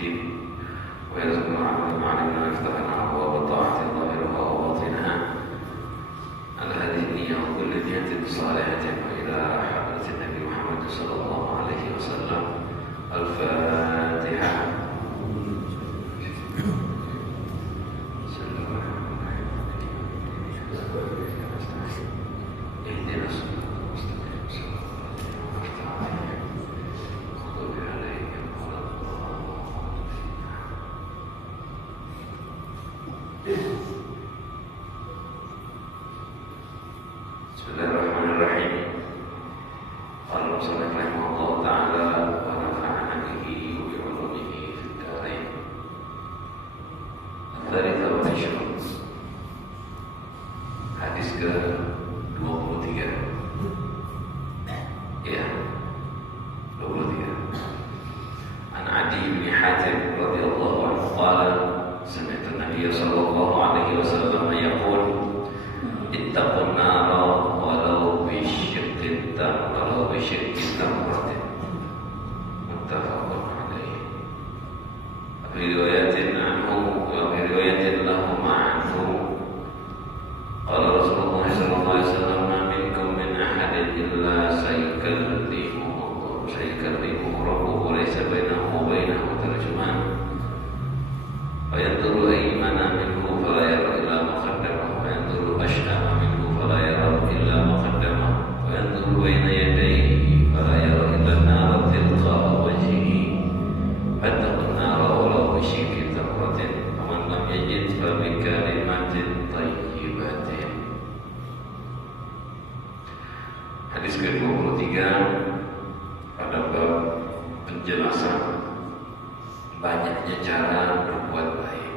الدين ويرزقنا عملا ما علمنا ويفتح لنا أبواب الطاعة ظاهرها وباطنها على هذه النية وكل نية صالحة وإلى حضرة النبي محمد صلى الله عليه وسلم. الفاتحة. Bismillahirrahmanirrahim. Allahumma shalli rahimahullah ta'ala wa nafa'ana bihi wa bi'ulumihi fid dharain. Al-Thalithah wa Ishrun. Hadis ke-23. Ya, 23. An Adi bin Hatim radhiyallahu anhu qala sami'tu an-nabiy sallallahu alaihi wasallam yaqul ittaqun nara walau bisyikkin tamratin. Muttafaqun alaihi. Fi riwayatin anhu wa fi riwayatin lahum anhu qala Rasulullah sallallahu alaihi wasallam ma minkum min ahadin illa sayukallimuhu rabbuhu laysa bainahu wa bainahu tarjuman wa yanduru aymana minhu fala yara illa ma qaddama wa yanduru ashama minhu fala yara illa ma qaddama wa yanduru bayna yadayhi fala yara illa an-nara tilqa wajhihi fattaqun nara walau bisyikki tamratin faman lam yajid fa bi kalimatin thayyibatin. Hadis ke-23 pada bab penjelasan banyaknya cara berbuat baik.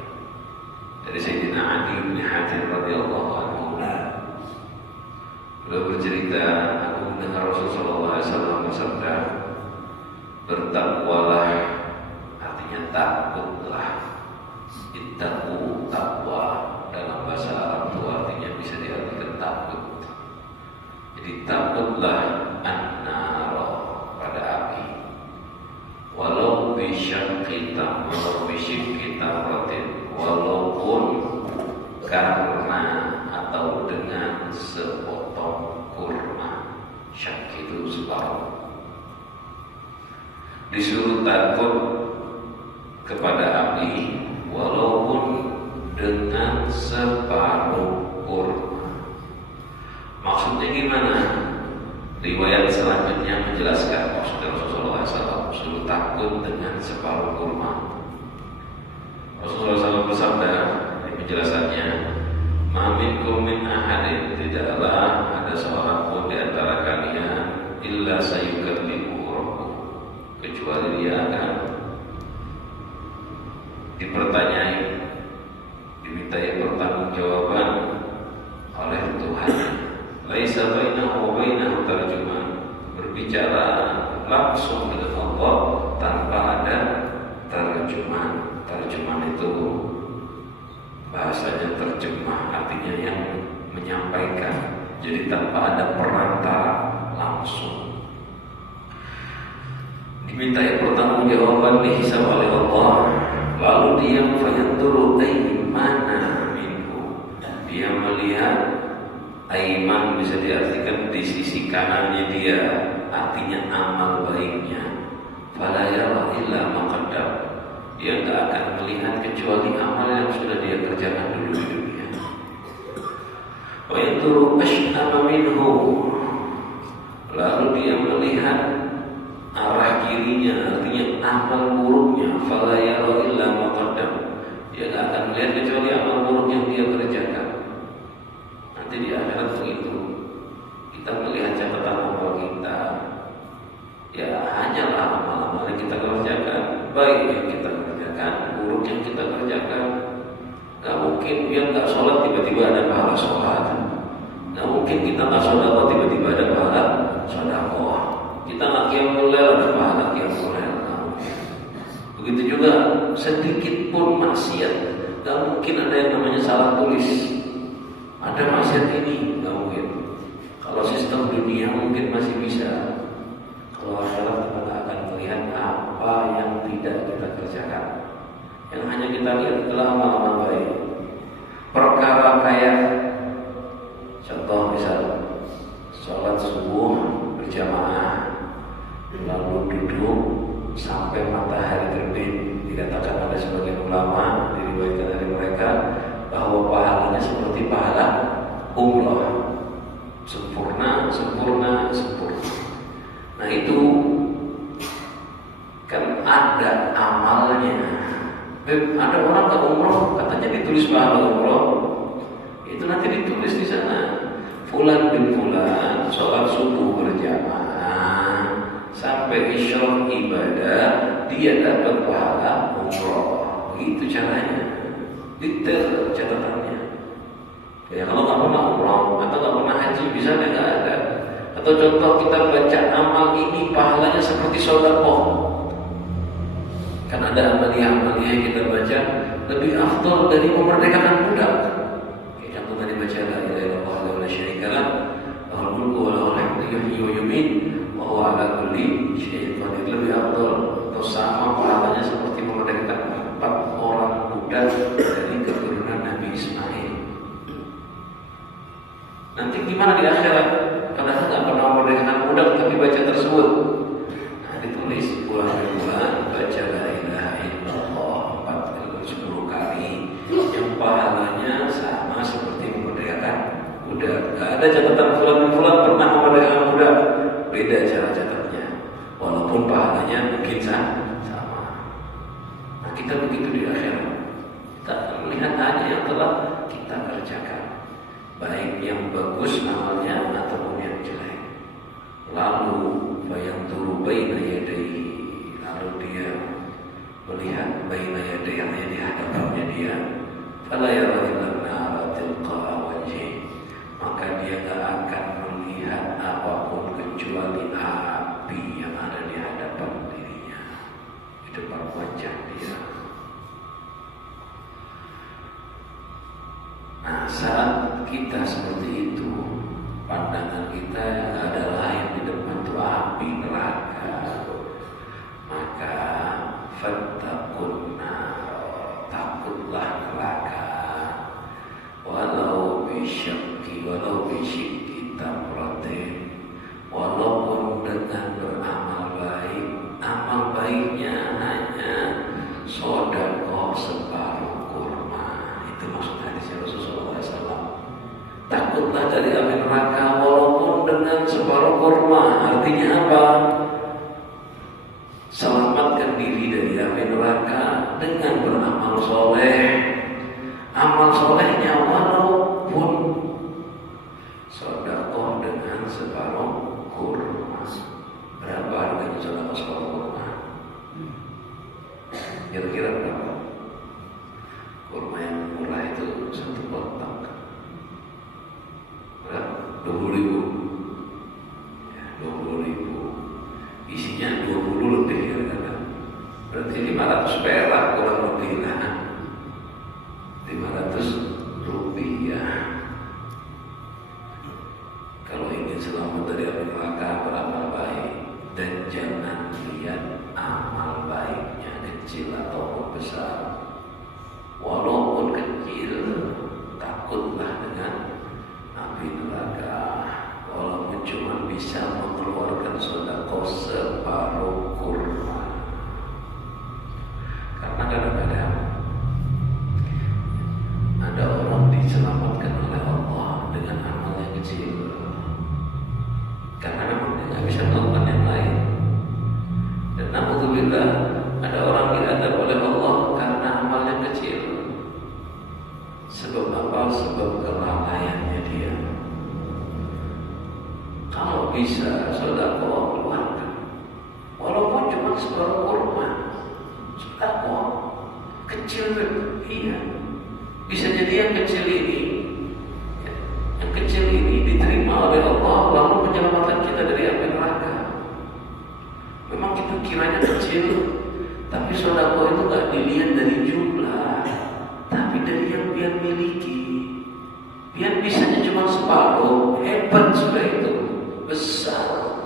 Dari Sayyidina Adi bin Hatim radhiyallahu anhu, beliau bercerita, aku mendengar Rasulullah SAW bersabda, bertakwalah, artinya takutlah. Ittaqu, takwa dalam bahasa Arab itu artinya bisa diartikan takut. Jadi takutlah an-nara, pada api, walau bisyikki tamratin, walaupun karena atau dengan sepotong kurma. Syak itu separuh. Disuruh takut kepada api walaupun dengan separuh kurma. Maksudnya gimana? Riwayat selanjutnya menjelaskan maksud Rasulullah SAW, suruh takut dengan separuh kurma. Rasulullah SAW bersabda di penjelasannya, ma minkum min ahadin, tidaklah ada seorang pun di antara kalian illa sayukallimuhu rabbuh, kecuali dia akan dipertanyai, dimintai pertanggungjawaban oleh Tuhan. Laisa bainahu wa bainahu tarjuman, berbicara langsung dengan Allah tanpa ada terjemahan. Terjemahan itu bahasanya terjemah, artinya yang menyampaikan. Jadi tanpa ada perantara, langsung dimintai pertanggungjawaban, dihisab oleh Allah. Lalu dia fayanduru aymana minhu, dia melihat. Aiman bisa diartikan di sisi kanannya dia, artinya amal baiknya. Fala yara illa ma qaddam, dia tidak akan melihat kecuali amal yang sudah dia kerjakan dulu di dunia. Wa yanduru ashama minhu, lalu dia melihat arah kirinya, artinya amal buruknya. Fala yara illa ma qaddam, dia tidak akan melihat kecuali amal buruk yang dia kerjakan. Nanti di akhirat begitu, kita melihat catatan amal kita, ya hanyalah amal-amal yang kita kerjakan, baik yang kita kerjakan, buruk yang kita kerjakan. Gak mungkin dia gak sholat tiba-tiba ada pahala sholat, gak mungkin kita gak sodaqah tiba-tiba ada pahala sodaqah, kita gak qiyamul lail ada pahala qiyamul lail. Begitu juga sedikit pun maksiat, gak mungkin ada yang namanya salah tulis. Ada maksiat ini, nggak mungkin. Kalau sistem dunia mungkin masih bisa. Kalau akhirat kita akan melihat apa yang tidak tidak kita kerjakan. Yang hanya kita lihat adalah amal-amal baik. Perkara kayak contoh misal sholat subuh berjamaah lalu duduk sampai matahari terbit. Dikatakan ada sebagian ulama diriwayatkan dari mereka bahwa pahalanya seperti pahala umrah, sempurna. Nah itu kan ada amalnya. Ada orang ke umroh katanya ditulis pahala umroh, itu nanti ditulis di sana Fulan bin Fulan sholat subuh berjamaah sampai isya ibadah dia dapat pahala umroh. Begitu caranya, detail catatannya. Ya kalau nggak pernah umroh atau nggak pernah haji bisa nggak ada. Atau contoh kita baca amal ini pahalanya seperti sedekah. Kan ada amalia-amalia yang kita baca lebih afdal dari memerdekakan budak. Kayak contoh tadi baca la ilaha illallah wa la syarika lah, lahul mulku wa lahul hamdu yuhyi wa yumiit wa huwa ala kulli syai'in qadir. Lebih afdal atau sama pahalanya seperti memerdekakan 4 orang budak dari keturunan Nabi Ismail. Nanti gimana di akhirat? Padahal nggak pernah memerdekakan budak tapi baca tersebut. Nah ditulis bulan baca la ilaha illallah 10 kali yang pahalanya sama seperti memerdekakan budak. Gak ada catatan fulan pernah memerdekakan budak, beda cara catatnya walaupun pahalanya mungkin sama. Nah kita begitu di akhirat, kita melihat hanya yang telah kita kerjakan, baik yang bagus amalnya ataupun yang jelek. Lalu fayanturu baina yadayhi, lalu dia melihat baina yadayhi di hadapannya dia, fala yara illa an-nara tilqa'a wajhi, maka dia tak akan melihat apapun kecuali api yang ada di hadapan dirinya, di depan wajah dia. Nah saat kita seperti itu, pandangan kita adalah yang di depan itu api neraka, maka fattaqun nar, takutlah neraka, walau bisyakki tamratin, walaupun dengan beramal baik, amal baiknya hanya sedekah separuh kurma. Itu maksud hadisnya Rasulullah SAW. Takutlah dari api neraka walaupun dengan separuh kurma. Artinya apa? Selamatkan diri dari api neraka dengan beramal soleh. Amal solehnya walaupun sedekah dengan separuh kurma. Berapa harganya sedekah separuh kurma? Kira-kira berapa? Kurma yang murah itu 1 kotak 20.000. Ya, 20.000. Isinya 20 lebih kira-kira. Berarti 500 perak kurang lebih lah. 500 rupiah. Kalau ingin selamat dari api neraka, beramal baik dan jangan lihat amal baiknya kecil ataupun besar. Walaupun kecil, takutlah dengan api neraka. Walaupun cuma bisa mengeluarkan sedekah separuh kurma. Karena kadang-kadang ada orang diselamatkan oleh Allah dengan amal yang kecil, karena memang dia nggak bisa melakukan yang lain. Dan na'udzubillah, ada orang diadab oleh Allah karena amal yang kecil. Sebab apa? Sebab kelalaiannya dia. Kalau bisa sedekah keluarkan, walaupun cuma separuh kurma, sedekah kecil, iya. Bisa jadi yang kecil ini diterima oleh Allah, lalu menyelamatkan kita dari api neraka. Memang kita kiranya kecil, tapi sedekah itu gak dilihat dari jumlah, tapi dari yang dia miliki. Dia bisanya cuma separuh, hebat sudah itu, besar.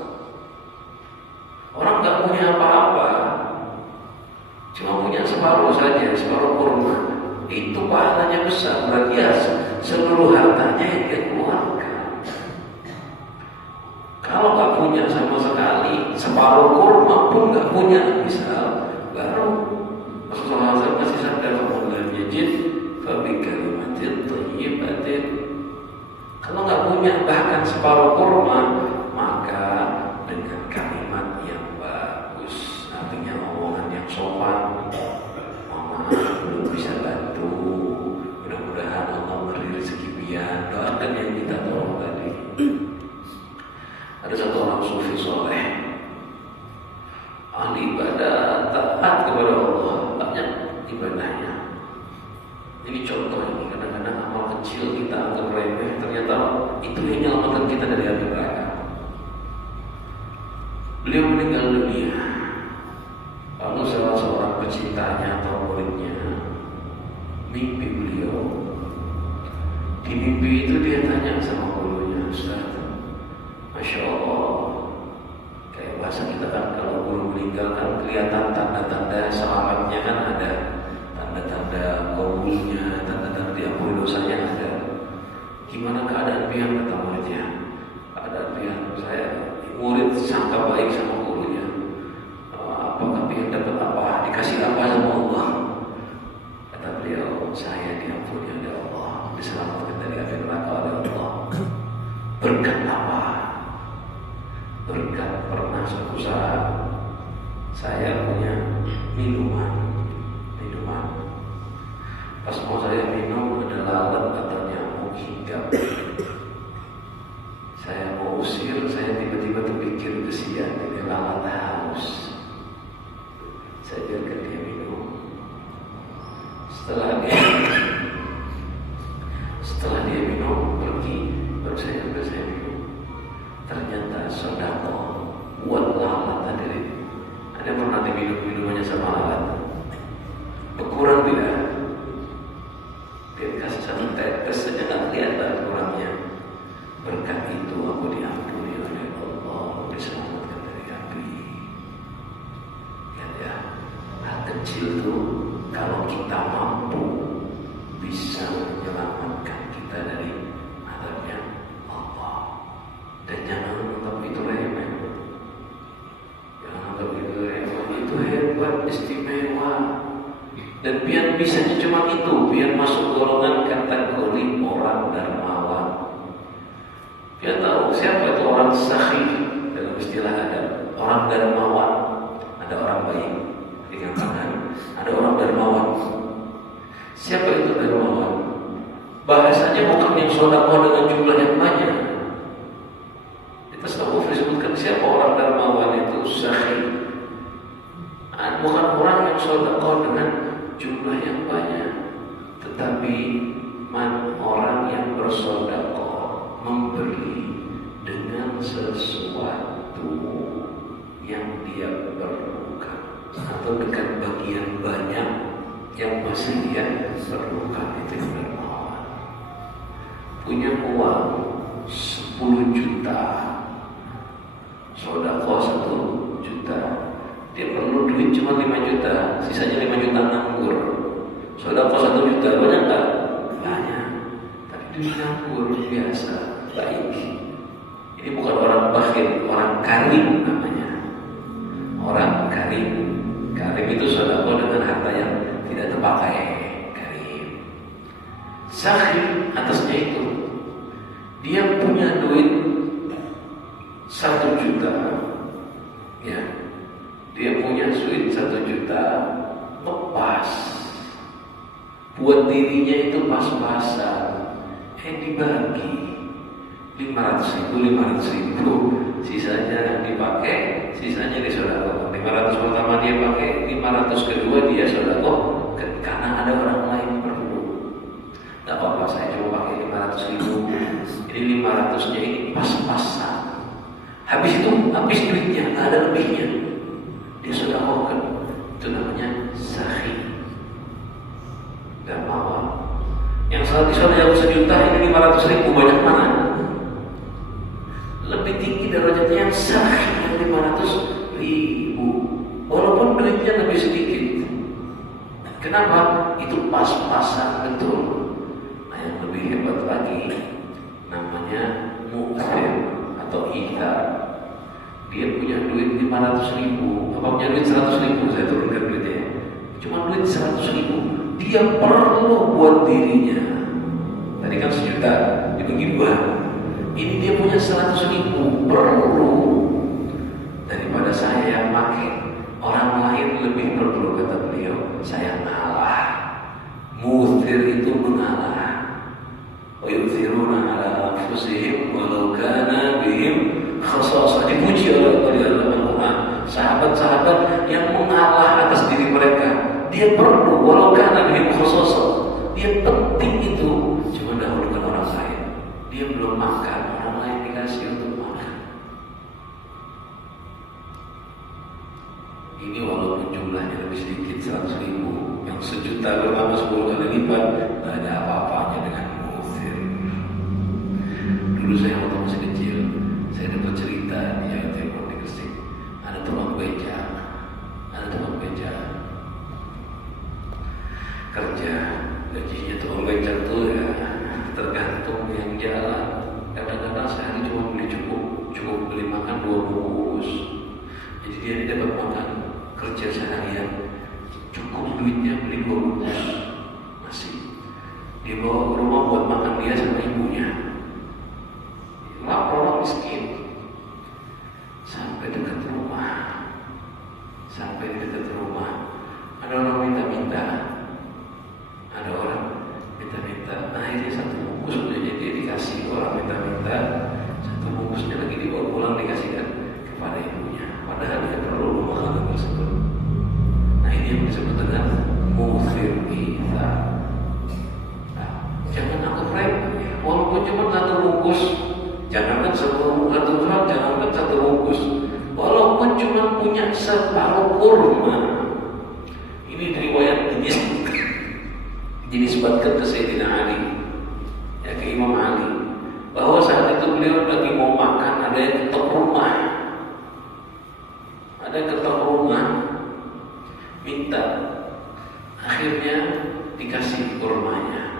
Orang gak punya apa-apa, saja separuh kurma, itu pahalanya besar. Berarti ya seluruh hartanya yang dia keluarkan. Kalau nggak punya sama sekali, separuh kurma pun nggak punya, misal baru Rasulullah SAW masih sadar lam yajid fa bi kalimatin thayyibatin. Kalau nggak punya bahkan separuh kurma, maka dengan kalimat yang bagus, artinya omongan yang sopan. Mama belum bisa bantu, mudah-mudahan Allah beri rezeki biar. Doakan yang kita tolong tadi. Ada satu orang sufi soleh, ahli ibadah, taat kepada Allah, banyak ibadahnya. Ini contoh ini, kadang-kadang amal kecil kita anggap remeh, ternyata itu yang menyelamatkan kita dari api neraka. Beliau meninggal dunia, lalu salah seorang pecintanya atau muridnya mimpi beliau. Di mimpi itu dia tanya sama gurunya, Ustaz, Masya Allah, kayak bahasa kita kan kalau guru meninggal kan kelihatan tanda-tanda selamatnya kan ada, tanda-tanda kabulnya, tanda-tanda diampuni dosanya ada. Gimana keadaan pihak kata muridnya? Keadaan pihak saya, murid sangka baik sama gurunya. Apakah pihak dapat apa? Dikasih apa sama Allah? Kata beliau, saya diampuni oleh Allah, diselamatkan dari api neraka oleh Allah. Berkat apa? Berkat pernah suatu saat saya punya minuman. Pas mau saya minum ada lalat katanya mau hinggap. Saya mau usir, saya tiba-tiba terpikir kesian ini lalat haus. Saya biarkan dia minum. Setelah dia minum pergi, baru saya minum. Ternyata sedekah buat lalat tadi. Ada pernah diminum minumannya sama lalat? Berkurang tidak? Dia kasih satu tetes saja nggak kelihatan kurangnya. Berkat itu aku diampuni oleh Allah, diselamatkan dari api. Ya, hal kecil itu kalau kita mampu bisa menyelamatkan kita dari azabnya Allah. Dan jangan anggap itu remeh. Jangan anggap itu remeh. Itu hebat, istimewa. Dan biar bisanya cuma itu, biar masuk golongan kategori orang dermawan. Biar tahu siapa itu orang sakhi dalam istilah ada orang dermawan, ada orang baik dikatakan, ada orang dermawan. Siapa itu dermawan? Bahasanya bukan yang sedekah dengan jumlah yang banyak. Di tasawuf disebutkan siapa orang dermawan itu sakhi, bukan orang yang sedekah dengan jumlah yang banyak, tetapi orang yang bersedekah memberi dengan sesuatu yang dia perlukan atau dengan bagian banyak yang masih dia perlukan. Itu yang dermawan. Punya uang 10 juta, sedekah 1 juta. Dia perlu duit cuma 5 juta, sisanya 5 juta nganggur. Sedekah 1 juta, banyak nggak? Banyak. Tapi duit nganggur biasa, baik. Ini bukan orang bakhil, orang karim namanya. Orang karim. Karim itu sedekah dengan harta yang tidak terpakai. Karim. Sakhi atasnya itu, dia punya duit 1 juta, ya. Dia punya duit 1 juta, lepas buat dirinya itu pas-pasan, dibagi 500 ribu, sisanya dipakai, sisanya disedekah. 500 pertama dia pakai, 500 kedua dia sedekah karena ada orang lain perlu. Gak apa-apa, saya cuma pakai 500 ribu, ini 500-nya ini pas-pasan. Habis itu habis duitnya, gak ada lebihnya. Dia sudah makan, itu namanya sakhi, dermawan. Yang saat disodaya 1 juta, ini 500 ribu, banyak mana? Lebih tinggi derajatnya yang sakhi yang 500 ribu, walaupun duitnya lebih sedikit. Kenapa? Itu pas-pasan betul. Nah, yang lebih hebat lagi namanya mu'thir atau ihtar. Dia punya duit 500.000, apa punya duit 100.000, saya turunkan duitnya. Cuma duit 100.000, dia perlu buat dirinya. Tadi kan 1 juta dibagi 2. Ini dia punya 100.000, perlu. Daripada saya yang pakai, orang lain lebih perlu, kata beliau. Saya ngalah. Mu'thir itu mengalah. Wa yu'thiruna ala anfusihim walau kana bihim khasasah. Dipuji oleh Al-Quran. Sahabat-sahabat yang mengalah atas diri mereka. Dia perlu walau kana bihim khasasah. Dia penting itu. Cuma dahulukan orang lain. Dia belum makan, orang lain dikasih untuk makan. Ini walaupun jumlahnya lebih sedikit 100.000, yang 1 juta bertambah 10 kali lipat, tidak ada apa-apanya dengan mu'thir. Dulu saya waktu masih kecil, saya dapat cerita di Jawa Timur di Gresik. Ada tukang beca, kerja, gajinya tukang beca tuh ya tergantung yang jalan. Kadang-kadang sehari cuma beli cukup beli makan 2 bungkus. Jadi dia dapat makan kerja seharian, cukup duitnya beli 2 bungkus nasi. Dibawa ke rumah buat makan dia sama ibunya. Lapar, miskin. Sampai di dekat rumah, ada orang minta-minta. Akhirnya 1 bungkus udah jadi dikasih orang minta-minta. 1 bungkusnya lagi dibawa pulang dikasihkan kepada ibunya. Padahal dia perlu makanan tersebut. Nah, ini yang disebut dengan mu'thir ihtar. Nah, jangan anggap remeh. Walaupun cuma 1 bungkus, jangankan 1 gram, jangankan 1 bungkus. Walaupun cuma punya separuh kurma. Ini riwayat dinisbatkan ke Sayyidina Ali, ya, ke Imam Ali, bahwa saat itu beliau lagi mau makan, ada yang ketok rumah, minta. Akhirnya dikasih kurmanya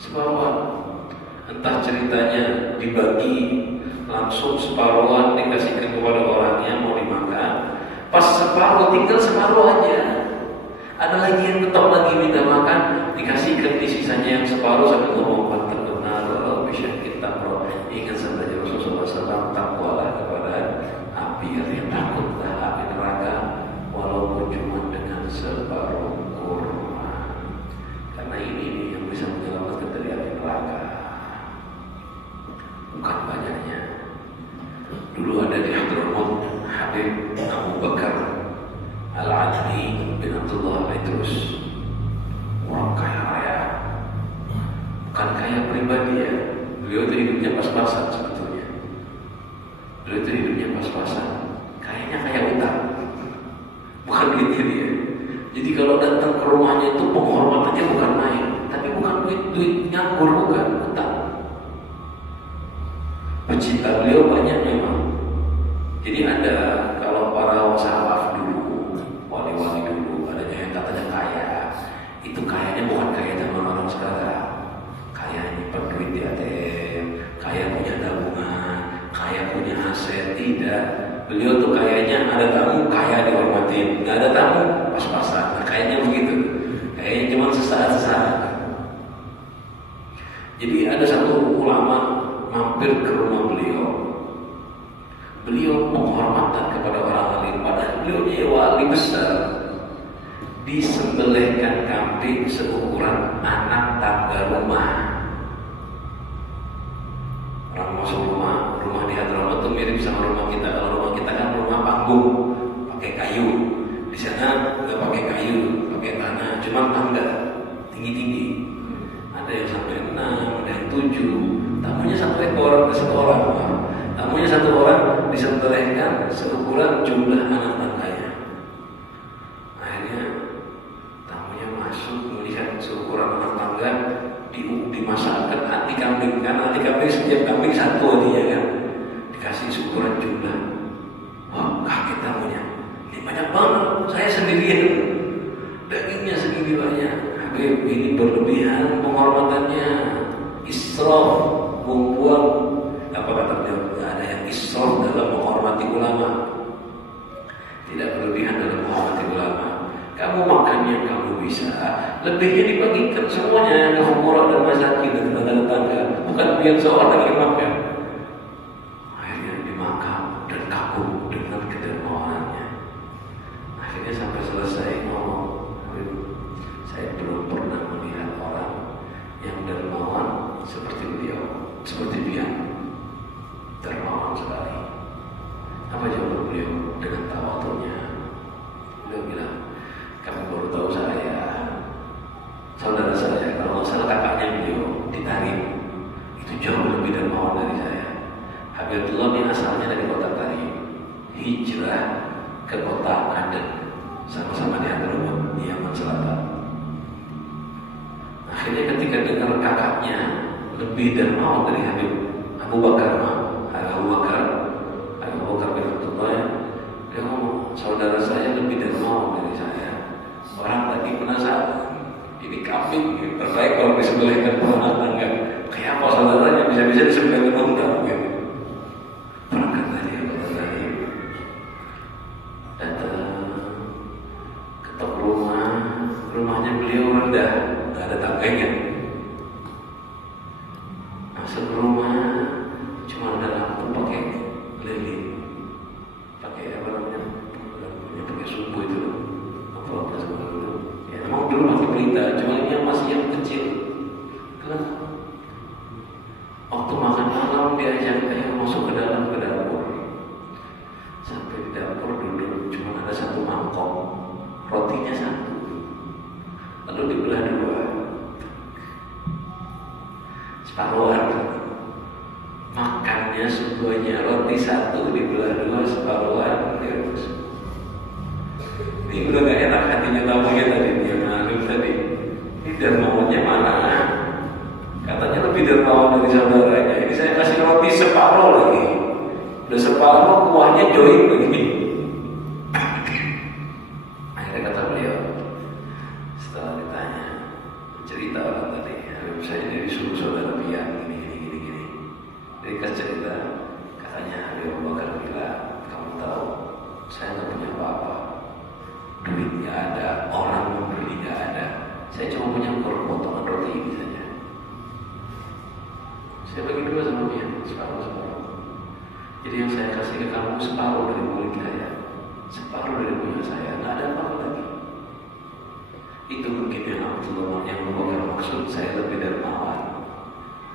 separuhan. Entah ceritanya dibagi langsung separuhan dikasihkan kepada orangnya mau dimakan. Pas separuh, tinggal separuh aja. Ada lagi yang ketok lagi minta makan, dikasihkan di sisanya yang separuh sambil ngomong "Fattaqunnar walau bisyaqi tamrah." Ingat saja Rasulullah SAW, takwalah kepada api, artinya takutlah api neraka walaupun cuma dengan separuh kurma. Karena ini yang bisa menyelamatkan dari api neraka, bukan banyaknya. Dulu ada di Hadramaut Habib Abu Bakar Al-Adli bin Abdullah Al-Idrus, orang kaya raya, bukan kaya pribadi ya. Beliau itu hidupnya pas-pasan sebetulnya. Kayaknya kaya utang, bukan duitnya dia. Jadi kalau datang ke rumahnya itu penghormatannya bukan main, tapi bukan duit nganggur, bukan utang. Pecinta beliau banyak memang. Jadi ada, kalau para wassalaf dulu, wali-wali dulu, ada yang katanya kaya. Itu kayanya bukan kaya zaman orang sekarang. Kaya nyimpen duit di ATM, kaya punya tabungan, kaya punya aset. Tidak. Beliau tuh kayaknya ada tamu, kaya dihormatin. Nggak ada tamu, pas-pasan. Nah, kayaknya begitu. Kayaknya cuma sesaat-sesaat. Jadi ada satu ulama mampir ke rumah beliau. Beliau penghormatan kepada orang alim, padahal beliau wali besar. Disembelihkan kambing seukuran anak tangga rumah. Orang masuk rumah di Hadramaut itu mirip sama rumah kita. Kalau rumah kita kan rumah panggung, pakai kayu. Di sana nggak pakai kayu, pakai tanah, cuma tangga tinggi-tinggi. Ada yang sampai 6, ada yang 7. Tamunya 1 ekor, satu orang. Tamunya 1 orang disembelihkan seukuran jumlah anak tangganya. Akhirnya tamunya masuk melihat seukuran anak tangga, dimasakkan hati kambing. Kan hati kambing, setiap kambing 1 hatinya kan, dikasih seukuran jumlah. Wah, kaget tamunya, ini banyak banget, saya sendirian. lebih banyak. Habib, ini berlebihan penghormatannya, israf, buang-buang. Apa kata beliau? Tidak ada yang israf dalam menghormati ulama, tidak berlebihan dalam menghormati ulama. Kamu makan yang kamu bisa, lebihnya dibagikan semuanya ke fuqara dan masakin dan tetangga-tetangga, bukan biar seorang lagi makan. Akhirnya dimakan dan kagum dengan kedermawanannya. Akhirnya sampai selesai ngomong, saya belum pernah melihat orang yang dermawan seperti beliau, seperti dia, dermawan sekali. Apa jawaban beliau dengan tawadhunya? Beliau bilang, kamu baru tahu saya, saudara saya, kalau nggak salah kakaknya beliau ditarik, itu jauh lebih dermawan dari saya. Habibullah ini asalnya dari kota Tarim, hijrah ke kota Aden, sama-sama di Hadramut, di Yaman Selatan. Akhirnya ketika dengar kakaknya lebih dermawan dari Habib Abu Bakar bin Abdullah, dia ngomong, saudara saya lebih dermawan dari saya. Orang tadi penasaran, ini kambing terbaik kalau disembelihkan rumah tangga. Kayak apa saudaranya bisa-bisa disembelihkan unta gitu. Berangkat tadi datang, ketok rumahnya beliau rendah, nggak ada tangganya. Masuk rumah, cuma ada lampu pakai lilin, pakai apa namanya, pakai sumbu itu, apa sebenarnya dulu. Ya, memang dulu pakai pelita, cuma ini yang masih yang kecil. Kenapa? Waktu makan malam diajak ayo masuk ke dapur. Sampai di dapur duduk, cuma ada satu mangkok, rotinya satu, lalu dibelah dua, separuhan. Makannya semuanya roti satu dibelah dua, separuhan. Ini udah gak enak hatinya tamunya tadi, dia malu tadi. Ini dermawannya mana? Katanya lebih dermawan dari saudaranya. Ini saya kasih roti separuh lagi, udah separuh kuahnya join begini. Akhirnya kata beliau, setelah ditanya, cerita orang tadi, saya jadi suruh saudara pian gini. Jadi kan cerita, katanya Habib Abu Bakar bilang, kamu tahu, saya nggak punya apa-apa, duit nggak ada, orang membeli nggak ada, saya cuma punya potongan roti ini saja. Saya bagi dua sama dia, separuh. Jadi yang saya kasih ke kamu separuh dari murid saya, separuh dari punya saya, nggak ada apa-apa lagi. Itu mungkin yang Abdullah yang Abu Bakar maksud, saya lebih dermawan.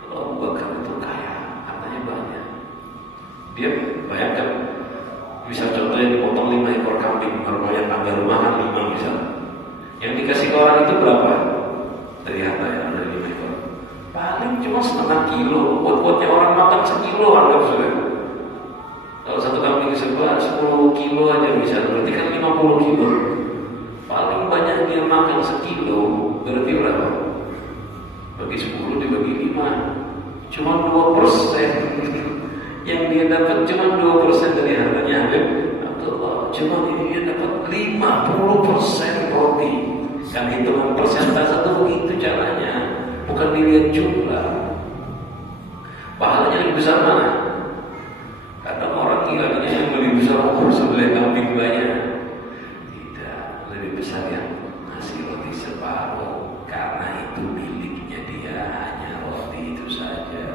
Kalau Abu Bakar itu kaya, hartanya banyak. Dia bayangkan, misal contohnya dipotong 5 ekor kambing, normalnya tangga rumah kan 5 misal. Yang dikasih ke orang itu berapa? Dari harta yang ada 5 ekor. Paling cuma setengah kilo, buat-buatnya orang makan sekilo anggap sudah. Kalau satu kambing sebelah 10 kilo aja bisa, berarti kan 50 kilo. Paling banyak dia makan sekilo, berarti berapa? Bagi 10 dibagi 5, cuma 2%. Yang dia dapat cuma 2% dari hartanya Habib Abdullah. Cuma dia dapat 50% roti. Kan hitungan persentase itu begitu caranya, bukan dilihat jumlah. Pahalanya lebih besar mana? Kadang orang kiranya yang lebih besar sebelah kambing banyak. Lebih besar yang ngasih roti separuh, karena itu miliknya dia, hanya roti itu saja.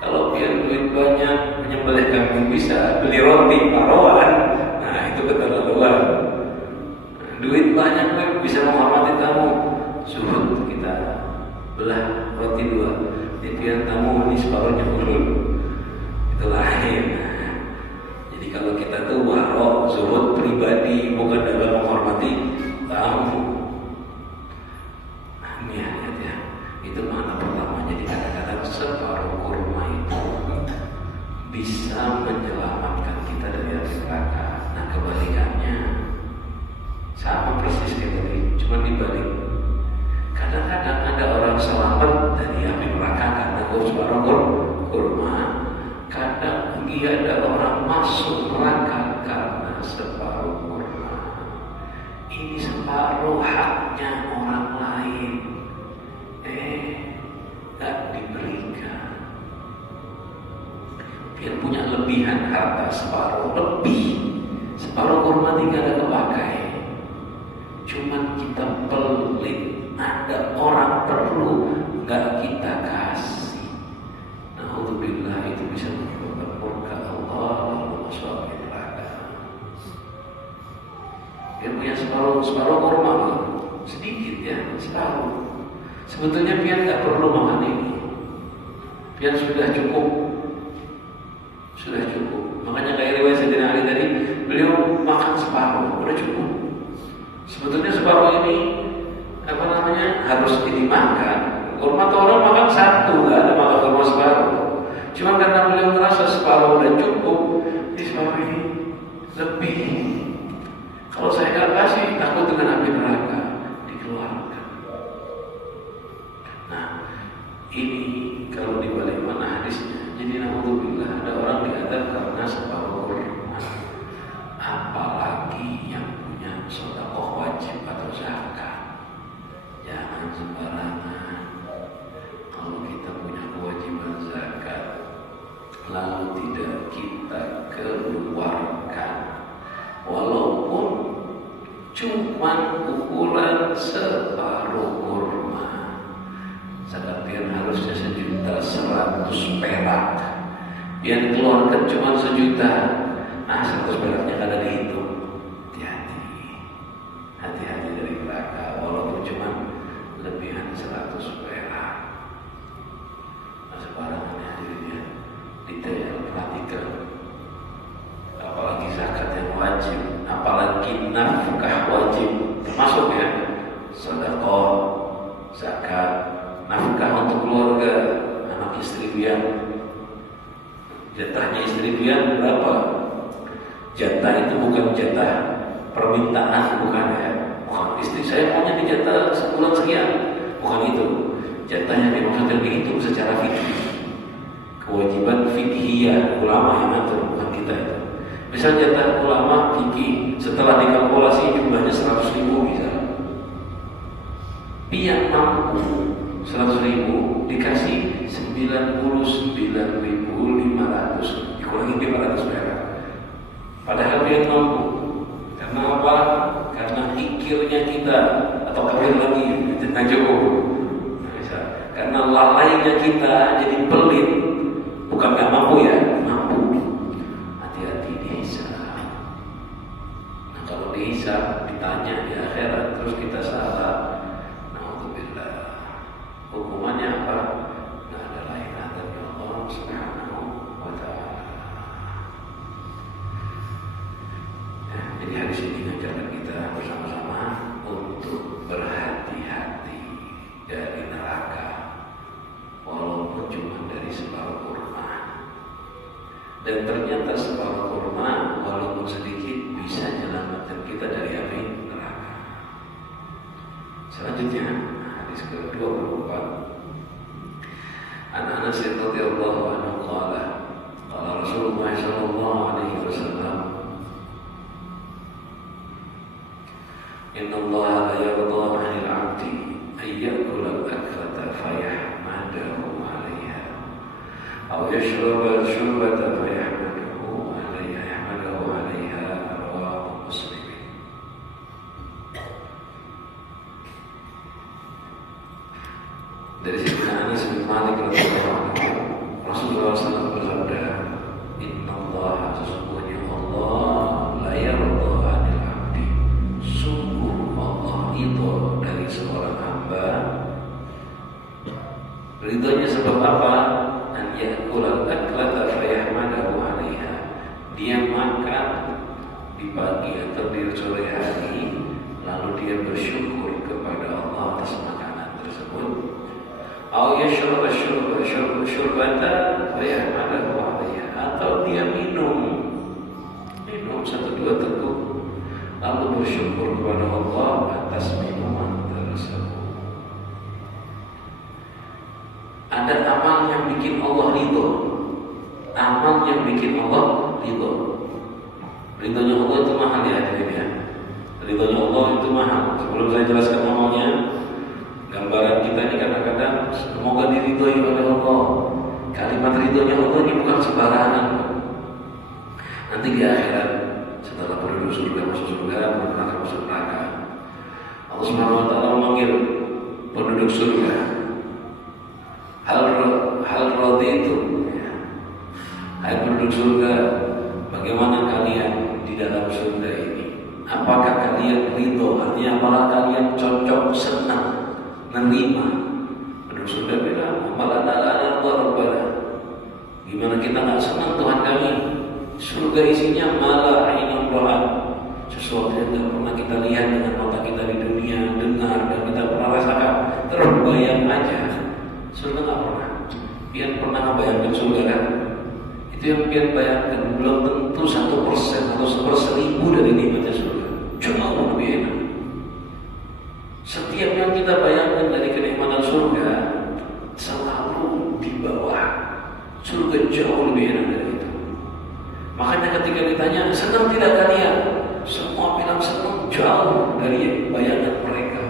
Kalau biar duit banyak, menyembelih kambing bisa, beli roti paruhan, nah itu keterlaluan. Duit banyak bisa menghormati tamu, zuhud kita belah roti 2, jadi biar tamu ini separuhnya ulul, itu lain. Jadi kalau kita tuh warok, zuhud pribadi, bukan dalam menghormati tamu. Ini ayatnya, itu makna pertama. Jadi kadang-kadang separuh kurma itu bisa menyelamatkan kita dari api neraka. Nah kebalikannya sama persis kayak tadi, cuma dibalik. Kadang-kadang ada orang selamat dari api neraka karena separuh kurma. Kadang dia ada orang masuk neraka karena separuh kurma. Ini separuh hak haknya orang lain, gak diberikan. Dia punya lebihan harta separuh lebih, separuh kurma tinggal ada kepakai. Cuman kita pelit, ada orang perlu gak kita kasih. Na'udzubillah, itu bisa menyebabkan murka Allah lalu masuk neraka. Dia punya separuh kurma, sedikit ya, separuh. Sebetulnya pian gak perlu makan ini, pian sudah cukup. Makanya kayak riwayat Sayyidina Ali tadi, beliau makan separuh, udah cukup. Sebetulnya separuh ini harus dimakan. Kurma tuh orang makan satu, gak ada makan kurma separuh. Cuma karena beliau merasa separuh udah cukup, di separuh ini lebih. Kalau saya gak kasih, takut dengan api neraka, dikeluarkan. Nah, ini kalau dibalik mana hadisnya. Jadi na'udzubillah, ada orang diadab karena separuh kurma. Apalagi yang punya sedekah wajib atau zakat. Jangan sembarangan. Kalau kita punya kewajiban zakat, lalu tidak kita keluarkan, walaupun cuman ukuran separuh kurma. Zakat pian harusnya 1.100.000 perak. Pian keluarkan cuma 1.000.000. Nah, 100 peraknya kada dihitung. Hati-hati dari neraka, walaupun cuma lebihan 100 perak. Nah, sebarangan hadirnya detail, perhatikan. Apalagi zakat yang wajib, apalagi nafkah wajib, termasuk ya sedekah, zakat, nafkah untuk keluarga, anak istri pian. Jatahnya istri pian berapa? Jatah itu bukan jatah permintaan, bukan ya. Bukan istri saya maunya dijatah sebulan sekian, bukan itu. Jatahnya dimaksudkan dihitung secara fikih. Kewajiban fikhiyah ulama yang ngatur, bukan kita itu. Misal jatah ulama fikih setelah dikalkulasi jumlahnya 100.000 bisa. Pian mampu 100.000 dikasih 99.500, dikurangi 500 perak. Padahal dia mampu. Karena apa? Karena ikirnya kita, atau kawin lagi tentang cukup. Karena lalainya kita jadi pelit, bukan nggak mampu ya, mampu. Hati-hati dihisab. Nah, kalau dihisab ditanya di akhirat terus kita salah, hukumannya apa? Nggak ada lain dari Allah Subhanahu wa Ta'ala. Ya, jadi hadis ini mengajarkan kita bersama-sama untuk berhati-hati dari neraka, walaupun cuma dari separuh kurma. Dan ternyata separuh kurma walaupun sedikit bisa menyelamatkan kita dari api neraka. Selanjutnya hadis ke-24. An Anas radhiyallahu anhu qala Rasulullah sallallahu alaihi wasallam, Inna Allah la yarda 'anil 'abdi ay ya'kula al-aklata fayahmadahu 'alayha aw yashraba al-shurbata fayahmadahu 'alayha rawahu Muslim. Dari Sayyidina Anas bin Malik radhiyallahu anhu, Rasulullah SAW bersabda, Inna Allah, sesungguhnya Allah, la yarda 'anil 'abdi, sungguh Allah ridha dari seorang hamba. Ridhonya sebab apa? An ya'kula al-aklata fayahmadahu 'alayha, dia makan di pagi atau di sore hari, lalu dia bersyukur kepada Allah atas makanan tersebut. Au yashrab syurbata fayahmadahu 'alayha, atau dia minum 1-2 teguk lalu bersyukur kepada Allah atas minuman tersebut. Ada amal yang bikin Allah ridho, amal yang bikin Allah ridho. Ridhonya Allah itu mahal ya, hadirin ya. Ridhonya Allah itu mahal. Sebelum saya jelaskan namanya, gambaran kita ini kadang-kadang semoga diridhoi oleh Allah. Kalimat ridhonya Allah ini bukan sembarangan. Nanti di akhirat, setelah penduduk surga masuk surga, penduduk neraka masuk neraka, Allah Subhanahu wa taala memanggil penduduk surga. Hal raditu, hai penduduk surga, bagaimana kalian di dalam surga ini? Apakah kalian ridho? Artinya apakah kalian cocok, senang, menerima? Penduduk surga bilang, malah nala rabbana. Gimana kita nggak senang Tuhan kami? Surga isinya malah ainun ra'at, sesuatu yang tidak pernah kita lihat dengan mata kita di dunia, dengar dan kita pernah rasakan, terbayang aja. Surga nggak pernah. Pian pernah ngebayangkan surga kan? Itu yang pian bayangkan belum tentu 1% atau 1/1000 dari nikmatnya surga. Jauh lebih enak. Setiap yang kita bayangkan dari kenikmatan surga selalu di bawah. Surga jauh lebih enak dari itu. Makanya ketika ditanya, senang tidak kalian? Semua bilang senang, jauh dari bayangan mereka.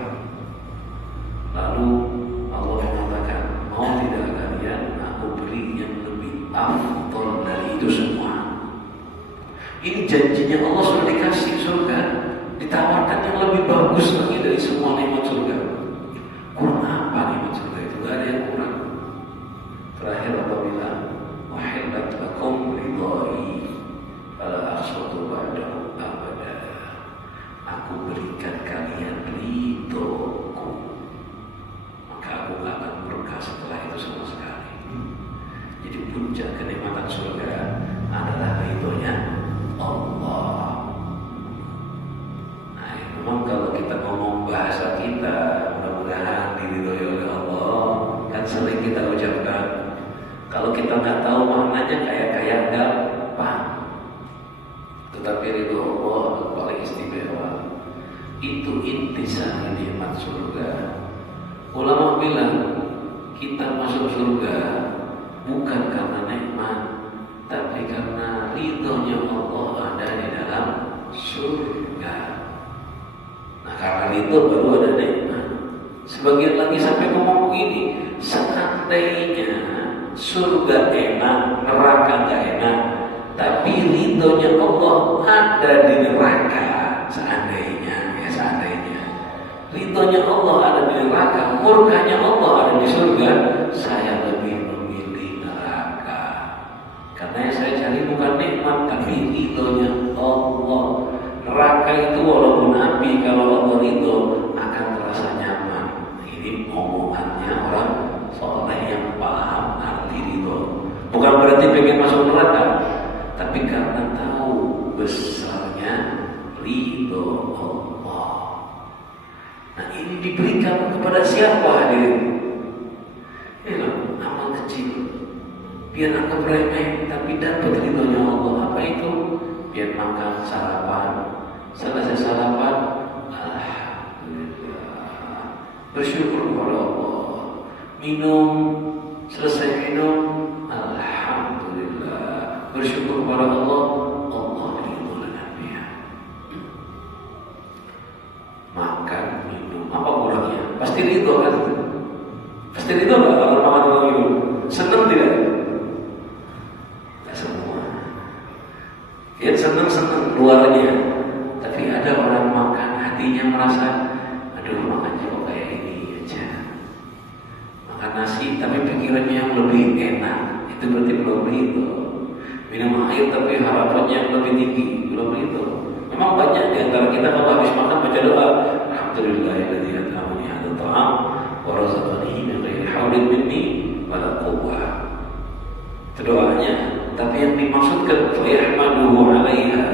Lalu Allah mengatakan, mau tidak kalian aku beri yang lebih afdal dari itu semua. Ini janjinya Allah sudah dikasih surga, ditawarkan yang lebih bagus lagi dari semua nikmat surga. Kurang apa nikmat surga itu? Gak ada yang kurang. Terakhir Allah bilang, wahillat lakum ridhai fala akhsatu ba'dahu abada. Aku berikan kalian ridhoku, maka aku gak akan murka setelah itu sama sekali. Jadi puncak kenikmatan surga adalah ridhonya Allah. Nah, memang kalau kita ngomong bahasa kita, mudah-mudahan diridhoi oleh Allah, kan sering kita ucapkan. Kalau kita nggak tahu maknanya kayak gampang. Tetapi ridho Allah paling istimewa. Itu intisari nikmat surga. Ulama bilang kita masuk surga bukan karena nikmat, tapi karena ridhonya Allah ada di dalam surga. Nah, karena ridho baru ada nikmat. Sebagian lagi sampai ngomong begini, seandainya surga enak, neraka gak enak, tapi ridhonya Allah ada di neraka. Seandainya ridhonya Allah ada di neraka, murkanya Allah ada di surga, saya lebih memilih neraka. Karena yang saya cari bukan nikmat, tapi ridhonya Allah. Neraka itu walaupun api, kalau Allah ridho akan terasa nyaman. Ini omongannya orang soleh yang paham arti ridho. Bukan berarti pengen masuk neraka, tapi karena tahu besarnya ridho Allah. Nah, ini diberikan kepada siapa hadirin? Ini loh, amal kecil, biar anggap remeh, tapi dapat ridhonya Allah. Apa itu? Biar makan sarapan, selesai sarapan, alhamdulillah, bersyukur kepada Allah. Minum, selesai minum, alhamdulillah, bersyukur kepada Allah. Allah ridho dengan dia. Makan, minum, apa kurangnya? Pasti ridho kan? Pasti ridho nggak kalau makan atau minum? Senang tidak? Tidak semua. Dia senang luarnya, tapi ada orang makan hatinya merasa, aduh makannya kok kayak ini aja. Makan nasi tapi pikirannya yang lebih enak, itu berarti belum ridho. Minum air tapi harapannya yang lebih tinggi, belum ridho. Memang banyak di antara kita kalau habis makan baca doa, alhamdulillahilladzi at'amani hadzal ta'am wa razaqani min ghairi haulin minni wala quwwah. Itu doanya. Tapi yang dimaksudkan fayahmaduhu 'alaiha,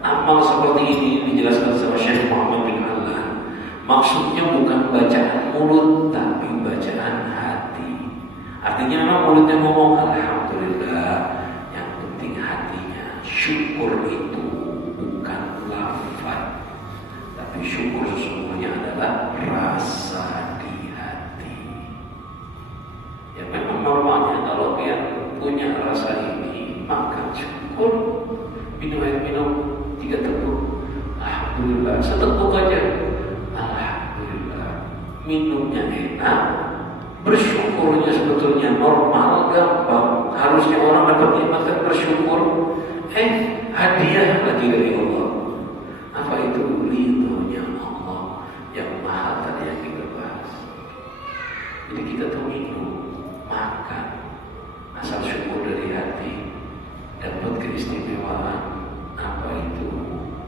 amal seperti ini dijelaskan sama Syekh Muhammad bin Allah. Maksudnya bukan bacaan mulut, tapi bacaan hati. Artinya memang mulutnya ngomong alhamdulillah, yang penting hatinya. Syukur itu bukan lafaz, tapi syukur sesungguhnya adalah rasa di hati. Ya memang normalnya kalau dia punya rasa ini, maka syukur. Minum air minum 3 teguk, alhamdulillah, seteguk aja, alhamdulillah, minumnya enak, bersyukurnya sebetulnya normal, gampang. Harusnya orang dapat nikmat kan bersyukur. Hadiah lagi dari Allah. Apa itu? Ridhonya Allah yang mahal tadi yang kita bahas. Jadi kita tuh minum, makan, asal syukur dari hati, dapat keistimewaan. Apa itu?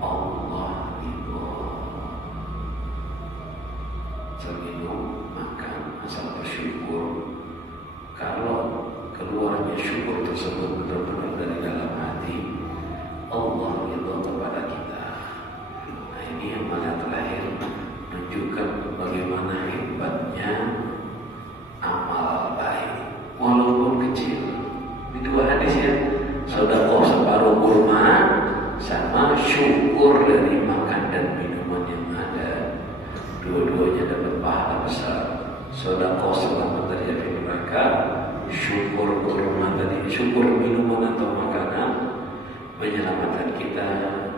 Allah ridho. Asal minum, makan, asal bersyukur. Kalau keluarnya syukur tersebut benar-benar dari dalam hati, Allah ridho kepada kita. Nah, ini yang mana terakhir menunjukkan bagaimana hebatnya amal baik walaupun kecil. Ini dua hadis ya, sedekah separuh kurma sama syukur dari makan dan minuman yang ada. Dua-duanya dapat pahala besar. Sedekah selamat dari api neraka, syukur kurma tadi, syukur minuman atau makanan menyelamatkan kita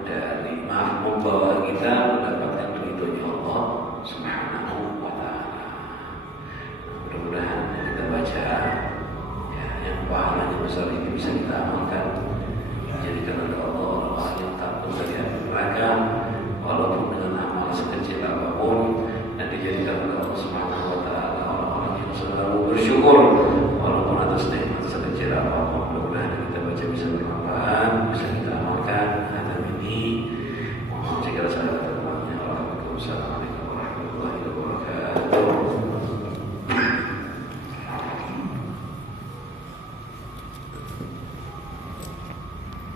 dari membawa kita mendapatkan ridhonya Allah Subhanahu wa ta'ala. Mudah-mudahan yang kita baca ya, yang pahalanya besar ini bisa kita amalkan, menjadikan oleh Allah orang yang takut dari api neraka.